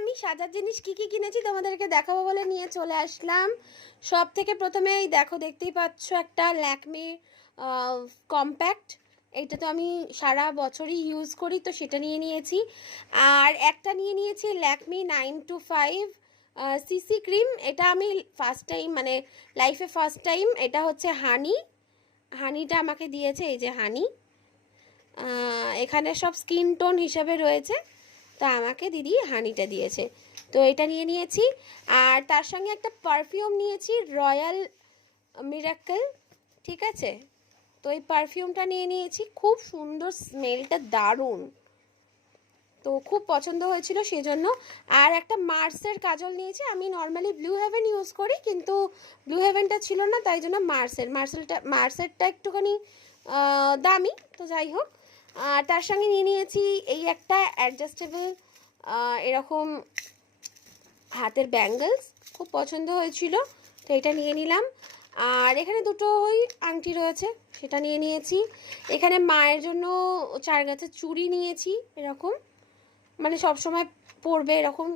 আমি সাজার জিনিস কি কি কিনেছি তোমাদেরকে দেখাবো বলে নিয়ে চলে আসলাম। সব থেকে প্রথমে এই দেখো, দেখতেই পাচ্ছ একটা ল্যাকমি কম্প্যাক্ট। এইটা তো আমি সারা বছরই ইউজ করি, তো সেটা নিয়ে নিয়েছি। আর একটা নিয়ে নিয়েছি Lakme nine two five CC cream এটা আমি ফার্স্ট টাইম মানে লাইফে ফার্স্ট টাইম এটা হচ্ছে হানি হানিটা আমাকে দিয়েছে, এই যে হানি এখানে সব স্কিন টোন হিসাবে রয়েছে। তো আমাকে দিদি হানিটা দিয়েছে। তো এটা নিয়ে নিয়েছি। আর তার সঙ্গে একটা পারফিউম নিয়েছি রয়্যাল মিরাক্কেল ঠিক আছে? তো এই পারফিউমটা নিয়ে নিয়েছি। খুব সুন্দর স্মেলটা দারুণ। তো খুব পছন্দ হয়েছিল সেজন্য। আর একটা মার্সের কাজল নিয়েছি। আমি নর্মালি ব্লু হেভেন ইউজ করি, কিন্তু ব্লু হেভেনটা ছিল না, তাই জন্য মার্সের মার্সেলটা মার্সেরটা একটুখানি দামি। তো যাই হোক আর তার সঙ্গে নিয়ে নিয়েছি এই একটা অ্যাডজাস্টেবল এরকম হাতের ব্যাঙ্গেলস খুব পছন্দ হয়েছিল, তো এটা নিয়ে নিলাম। আর এখানে দুটো ওই আংটি রয়েছে, সেটা নিয়ে নিয়েছি। এখানে মায়ের জন্য চার গাছের চুড়ি নিয়েছি, এরকম। মানে সব সময় পরবে এরকম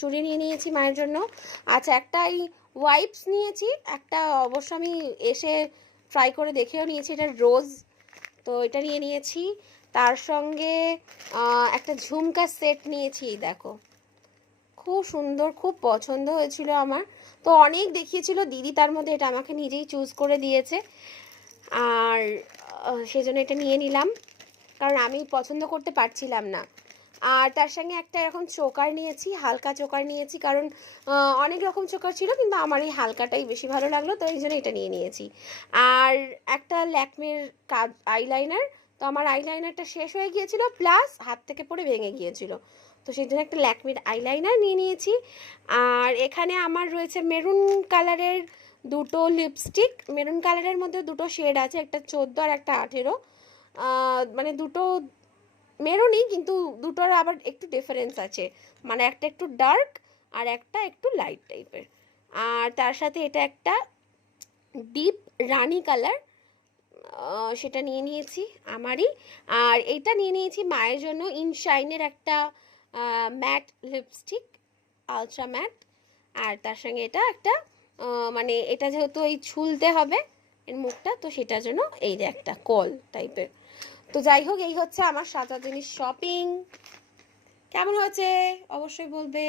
চুড়ি নিয়ে নিয়েছি মায়ের জন্য। আচ্ছা একটা এই ওয়াইপস নিয়েছি, একটা অবশ্য আমি এসে ট্রাই করে দেখেও নিয়েছি, এটা রোজ তো এটা নিয়ে নিয়েছি। তার সঙ্গে একটা ঝুমকা সেট নিয়েছি, দেখো। খুব সুন্দর, খুব পছন্দ হয়েছিল আমার। তো অনেক দেখিয়েছিল, দিদি তার মধ্যে এটা আমাকে নিজেই চুজ করে দিয়েছে। আর সেজন্য এটা নিয়ে নিলাম। কারণ আমি পছন্দ করতে পারছিলাম না। আর তার সঙ্গে একটা এরকম চোকার নিয়েছি, হালকা চোকার নিয়েছি, কারণ অনেক রকম চোকার ছিল, কিন্তু আমার এই হালকাটাই বেশি ভালো লাগল, তো এই জন্য এটা নিয়ে নিয়েছি। আর একটা ল্যাকমের কাজ, আইলাইনার, তো আমার আইলাইনারটা শেষ হয়ে গিয়েছিল, প্লাস হাত থেকে পড়ে ভেঙে গিয়েছিল। তো সেই জন্য একটা ল্যাকমির আইলাইনার নিয়ে নিয়েছি। আর এখানে আমার রয়েছে মেরুন কালারের দুটো লিপস্টিক, মেরুন কালারের মধ্যে দুটো শেড আছে, একটা চোদ্দ আর একটা আঠেরো। মানে দুটো মেরুনই কিন্তু দুটোর আবার একটু ডিফারেন্স আছে। মানে একটা একটু ডার্ক আর একটা একটু লাইট টাইপের আর তার সাথে এটা একটা ডিপ রানি কালার সেটা নিয়ে নিয়েছি আমারই। আর এটা নিয়ে নিয়েছি মায়ের জন্য ইনশাইনের একটা ম্যাট লিপস্টিক আলট্রা ম্যাট আর তার সঙ্গে এটা একটা মানে এটা যেহেতু এই ছুলতে হবে এর মুখটা, তো সেটার জন্য এই যে একটা কল টাইপের তো যাই হোক এই হচ্ছে আমার সাজা জিনিস শপিং কেমন হয়েছে? অবশ্যই বলবে।